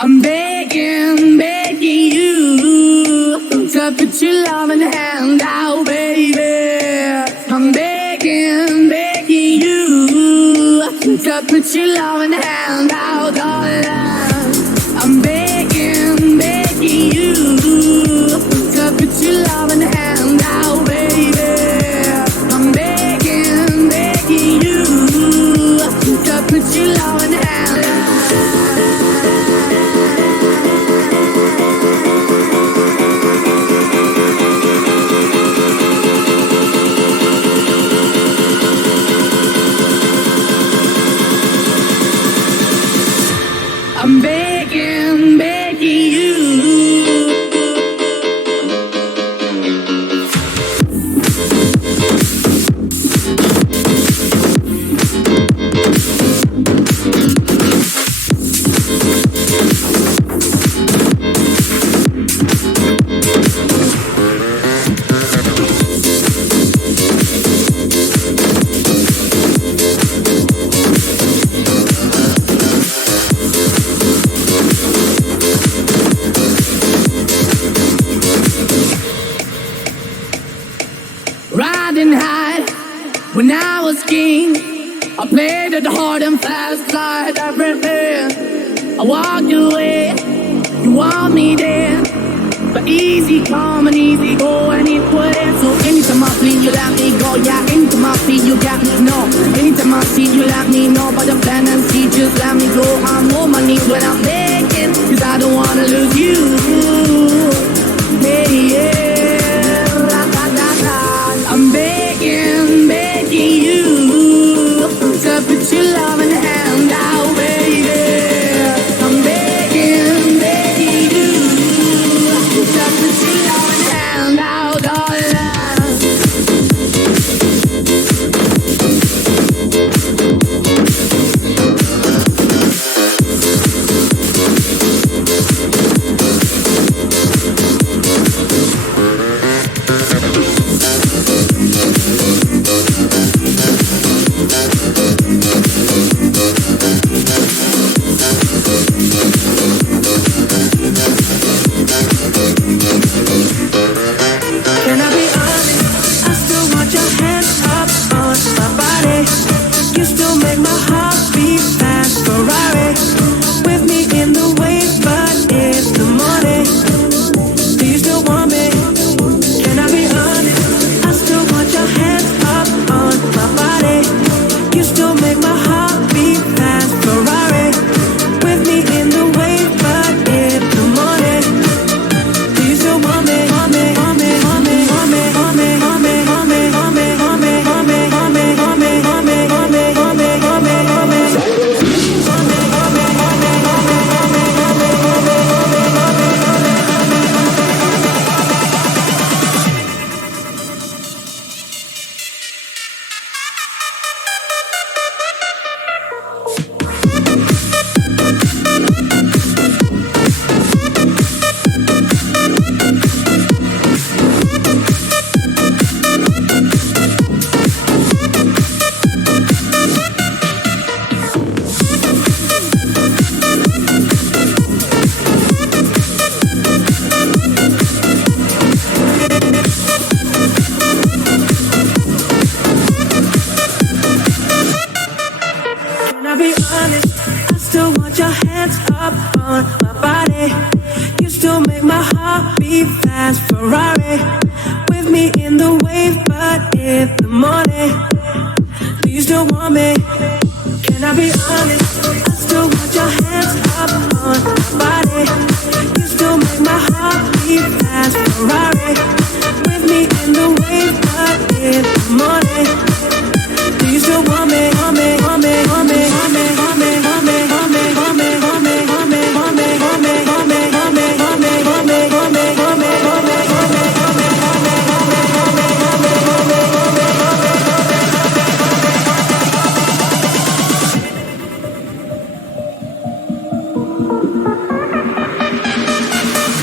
I'm begging, begging you to put your loving hand out, baby. I'm begging, begging you to put your loving hand out, darling. I'm begging, begging you to put your loving hand out, baby. I'm begging, begging you to put your loving hand out. I'm begging, begging you. Riding high when I was king, I played it hard and fast like everything. I walked away, you want me there, but easy come and easy go, and it wouldn't. So anytime I feel you let me go, yeah. Anytime I feel you got me, no. Anytime I see you let me know, but the plan and see just let me go. I'm on my knees when I'm begging, cause I don't wanna lose you. Hey, yeah. I'm begging, begging you to put your loving hand out, baby. I'm begging, begging you to put your loving hand out, darling.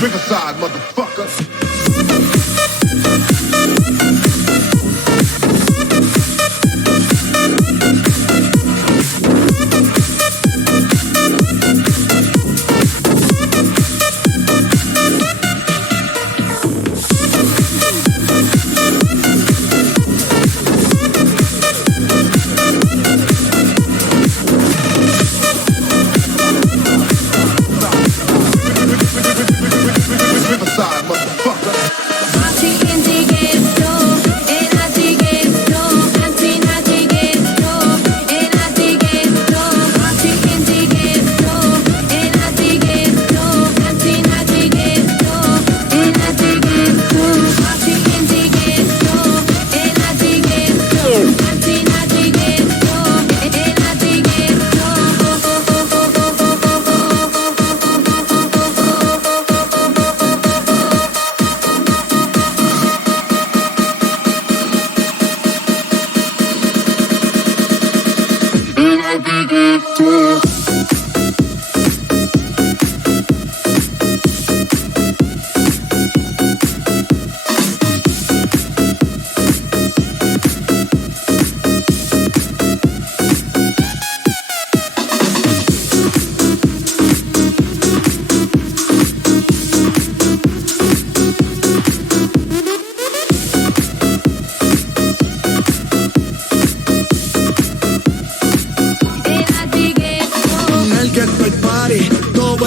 Riverside, motherfucker.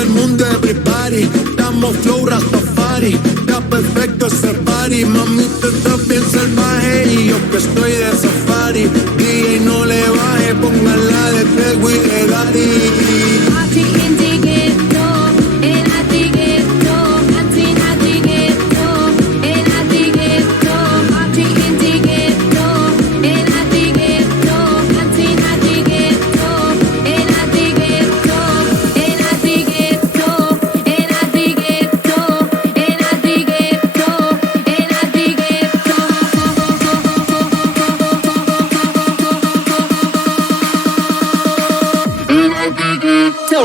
el mundo, everybody. Damos flow, Rastafari. Está perfecto ese party. Mami, tú estás bien salvaje y yo que estoy de safari. DJ, no le baje, póngala de Tego y de Daddy. Party in the ghetto, in the ghetto, dancing at the ghetto, in the ghetto. Party in the ghetto, in the ghetto, dancing at the ghetto, in the ghetto, in the ghetto, in the ghetto, in the ghetto, in the ghetto.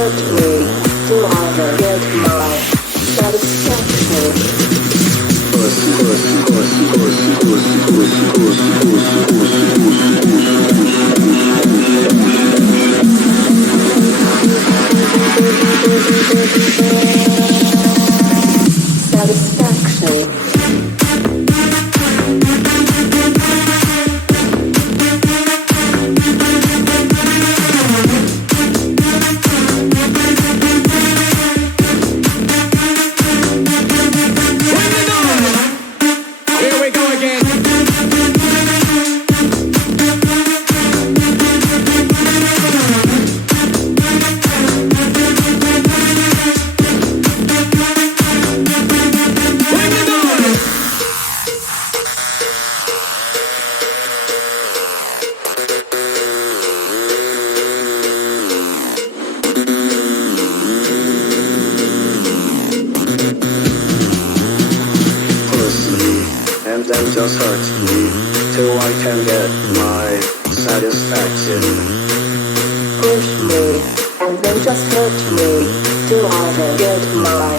hurt me to ever get my satisfaction. Satisfaction. Here we go again. And then just hurt me till I can get my satisfaction. Push me and then just hurt me till I can get my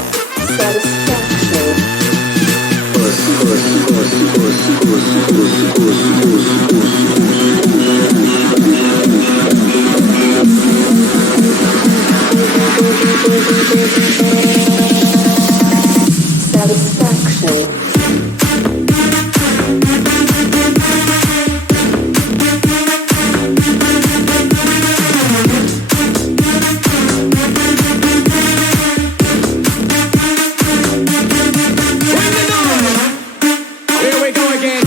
satisfaction. Satisfaction. Here we go again.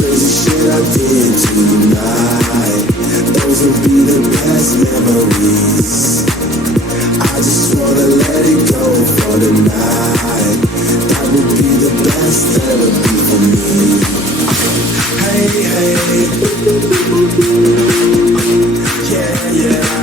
crazy shit I did tonight, those would be the best memories. I just wanna let it go for the night. That would be the best therapy for me. Hey, hey, yeah, yeah.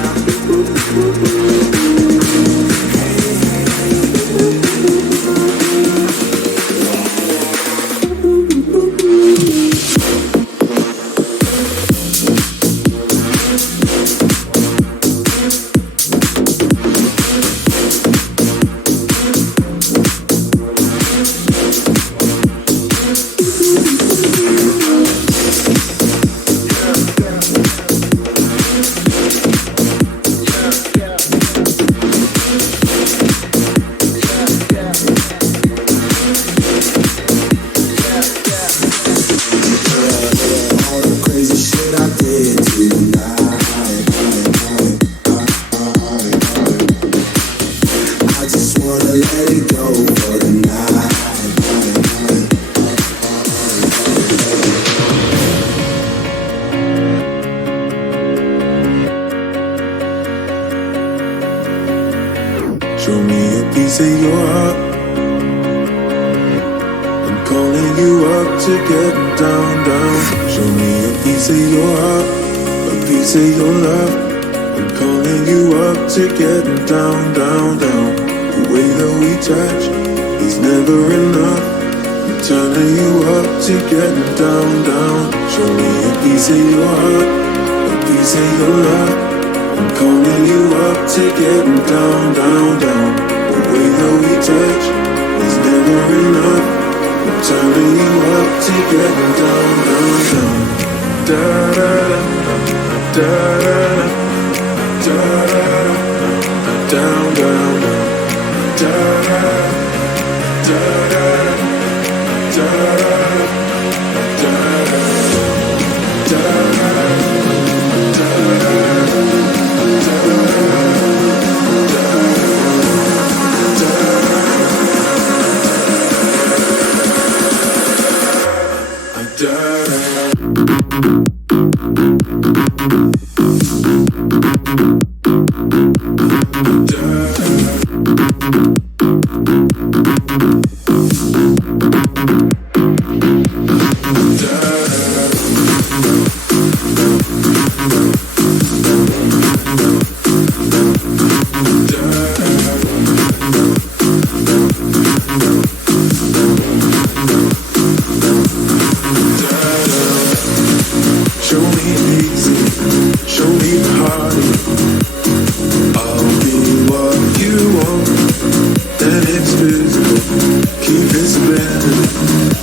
Show me a piece of your heart. I'm calling you up to get down, down. Show me a piece of your heart, a piece of your love. I'm calling you up to get down, down, down. The way that we touch is never enough. I'm turning you up to get down, down. Show me a piece of your heart, a piece of your love. I'm calling you up to get down, down, down. The way that we touch is never enough. I'm turning you up to get down, down, down. Da da da da da da down, down, down. Da da da da da Keep it spinning.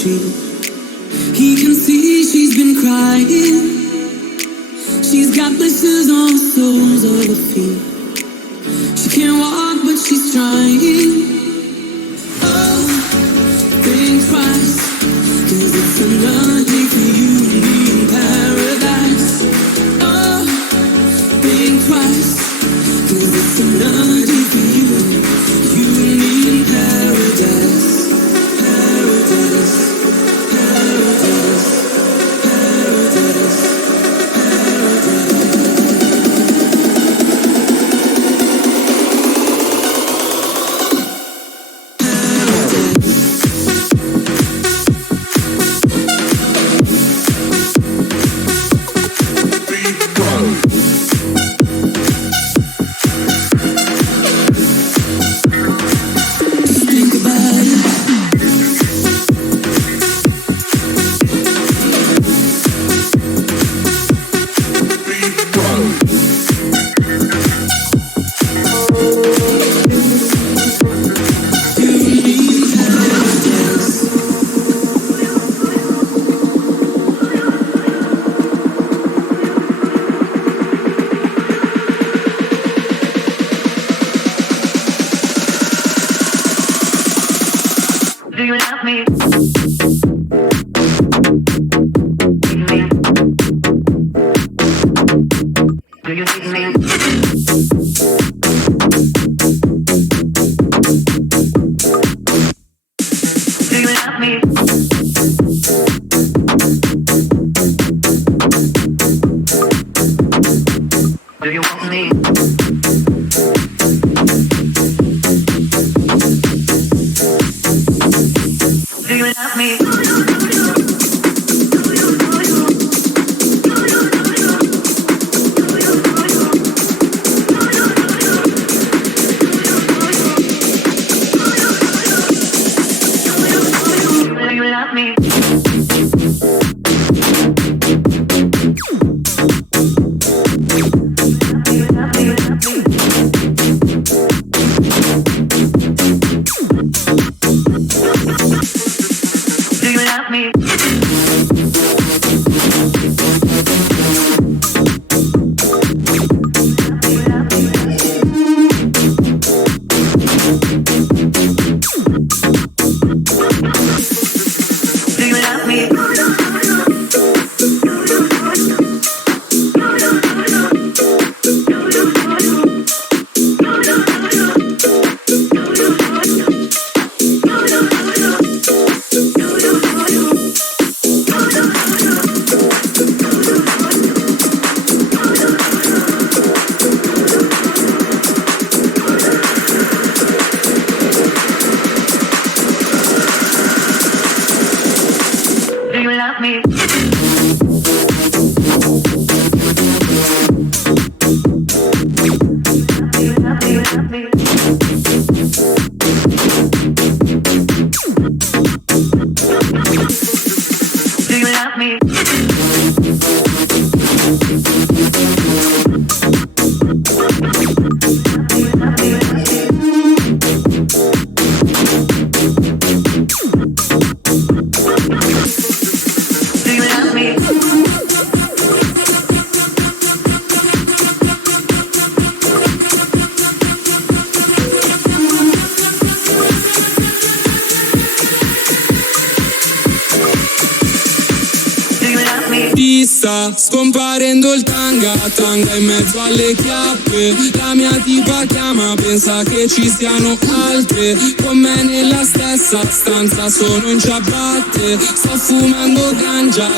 tree. He can see she's been crying. She's got blisters on the soles of her feet. She can't walk but she's trying. Oh, think twice, 'cause it's another day for you and me in paradise. Oh, think twice, 'cause it's another day for you and me in paradise. Paradise, paradise, paradise, scomparendo il tanga in mezzo alle chiappe. La mia tipa chiama, pensa che ci siano altre con me nella stessa stanza, sono in ciabatte. Sto fumando ganja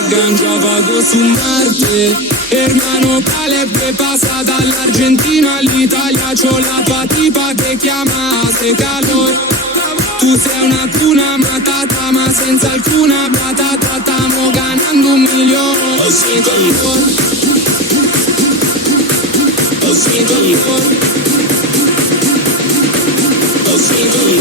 vago su Marte. Hermano Caleb passa dall'Argentina all'Italia, c'ho la tua tipa che chiama se calor. Tu sei una tuna matata ma senza alcuna patata, stiamo ganando 1 milione. I'll sing on you. I'll sing on you. I'll sing on you.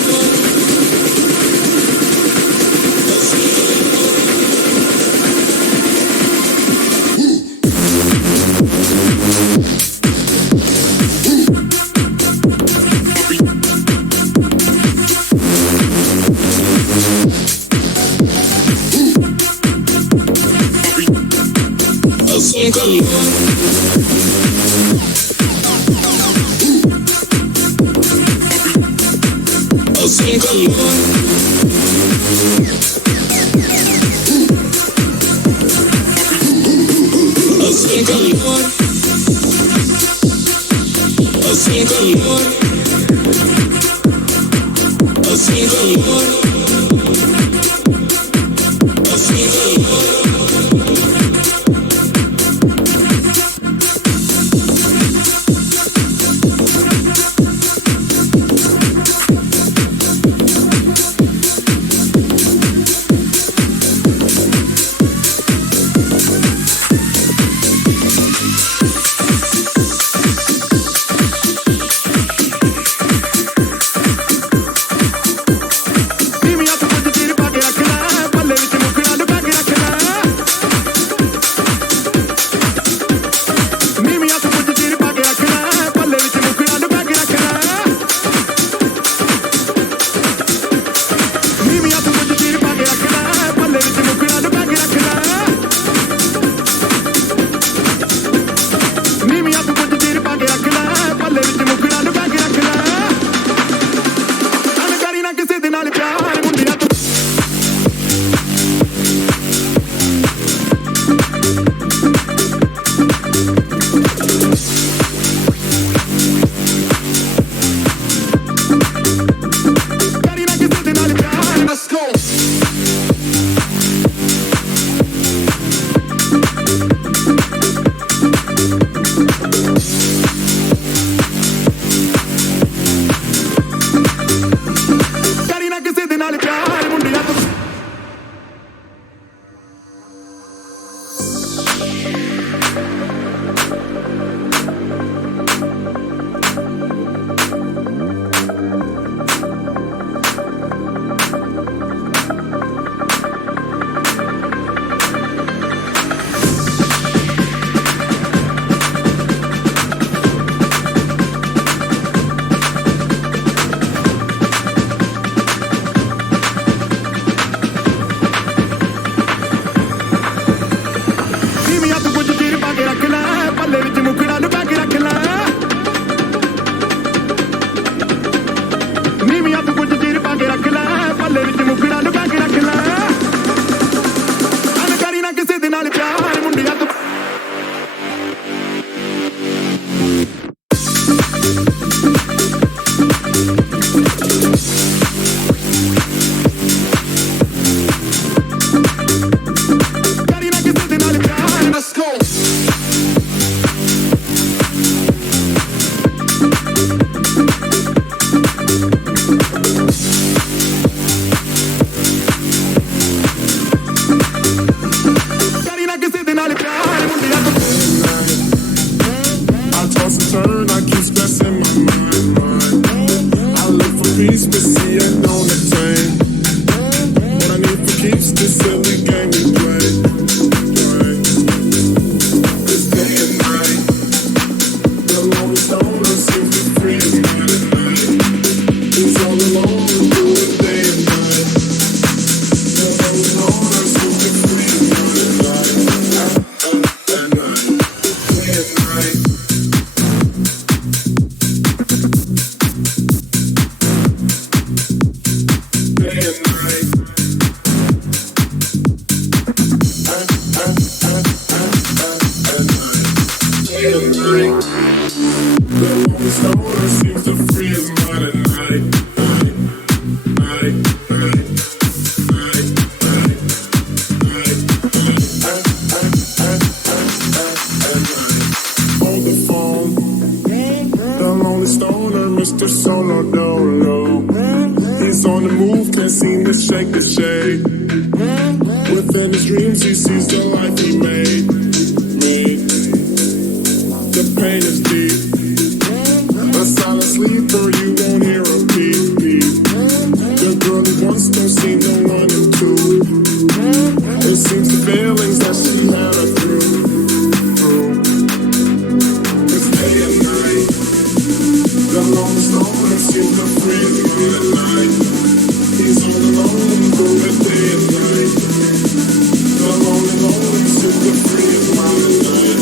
Free as mine.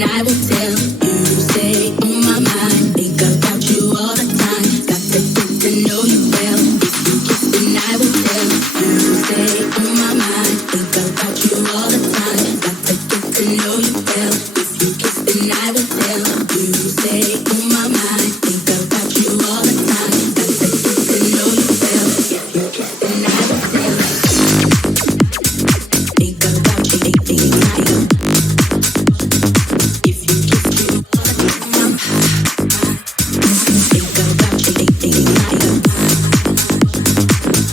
and I will tell. You stay on my mind, think about you all the time. Got to get to know you well. If you kiss, then I will tell. You stay on my mind, think about you all the time. Got to get to know you well. If you kiss, then I will tell. You stay on my mind, think about you all the time. Got to get to know you well. If you kiss, then I will tell. Think about you, think about you. If you kiss you all the time. Think about you, think about you.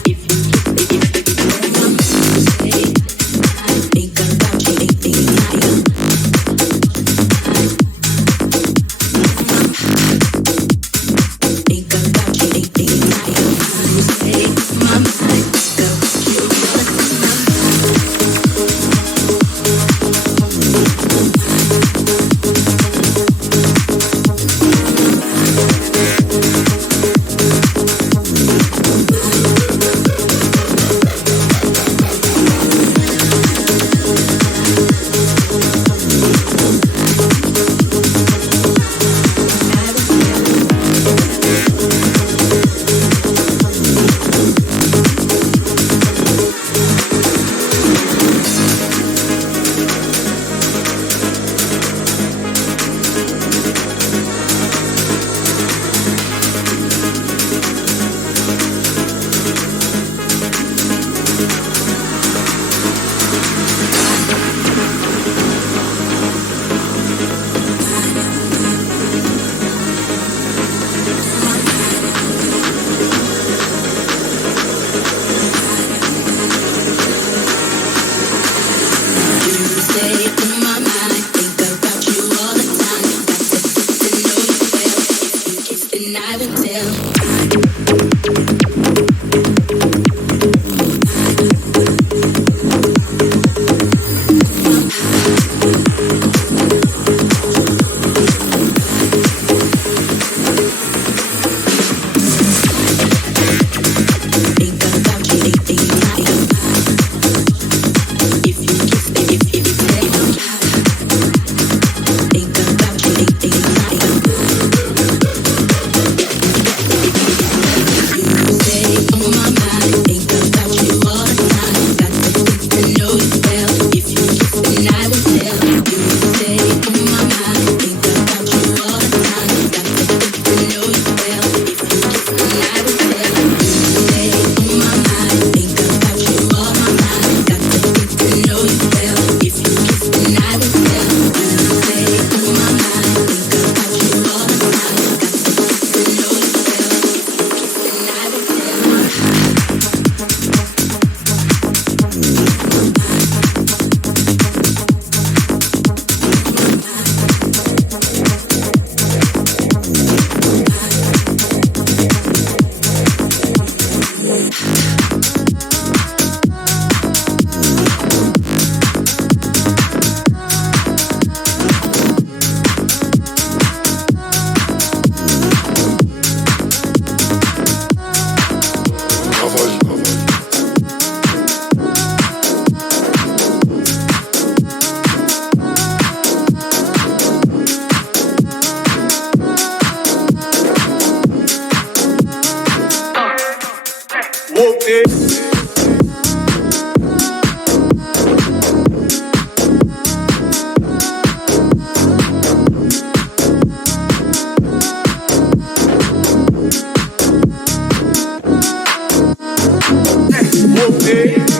If you kiss, think about you, think about you. Think about you, think about you. Stay my mind, go you all the time.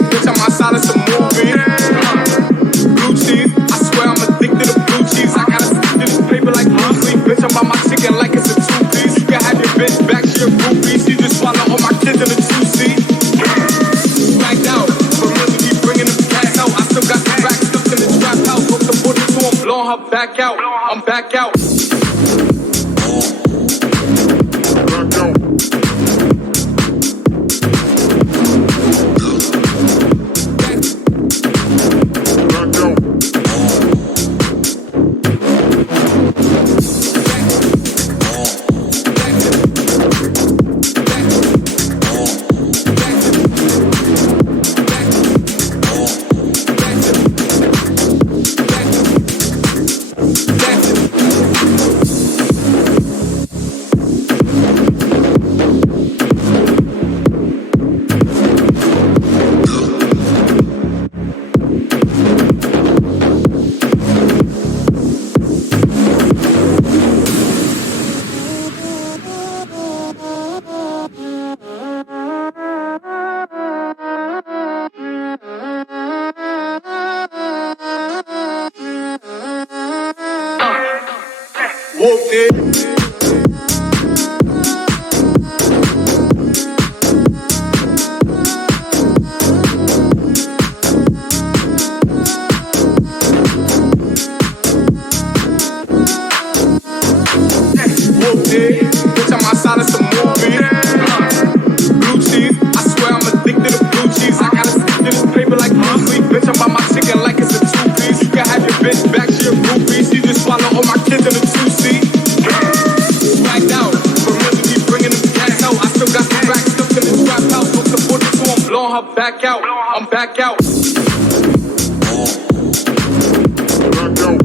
Bitch, I'm outside of some movie. Blue cheese, I swear I'm addicted to blue cheese. I gotta stick to this paper like Bruce Lee. Bitch, I'm by my chicken like it's a two-piece. You can have your bitch back, she a groupie. She just swallow all my kids in a two-seat. Backed out, for real to be bringing them gas out. I still got the back stuck in the trap house. Hook the booty to I'm blowing her back out. I'm back out. Whooped it. Bitch, I'm outside of some movie. Blue cheese, I swear I'm addicted to blue cheese. I gotta stick to this paper like blue sleep. Bitch, I'm by my chicken like it's a two-piece. You can have your bitch back, she a groupie. She just swallow all my kids in a two-seat. Swagged out, for real to be bringing them cats out. I still got some racks stuck in the trap house. Don't support it, so I'm blowing her back out. I'm back out. Back out.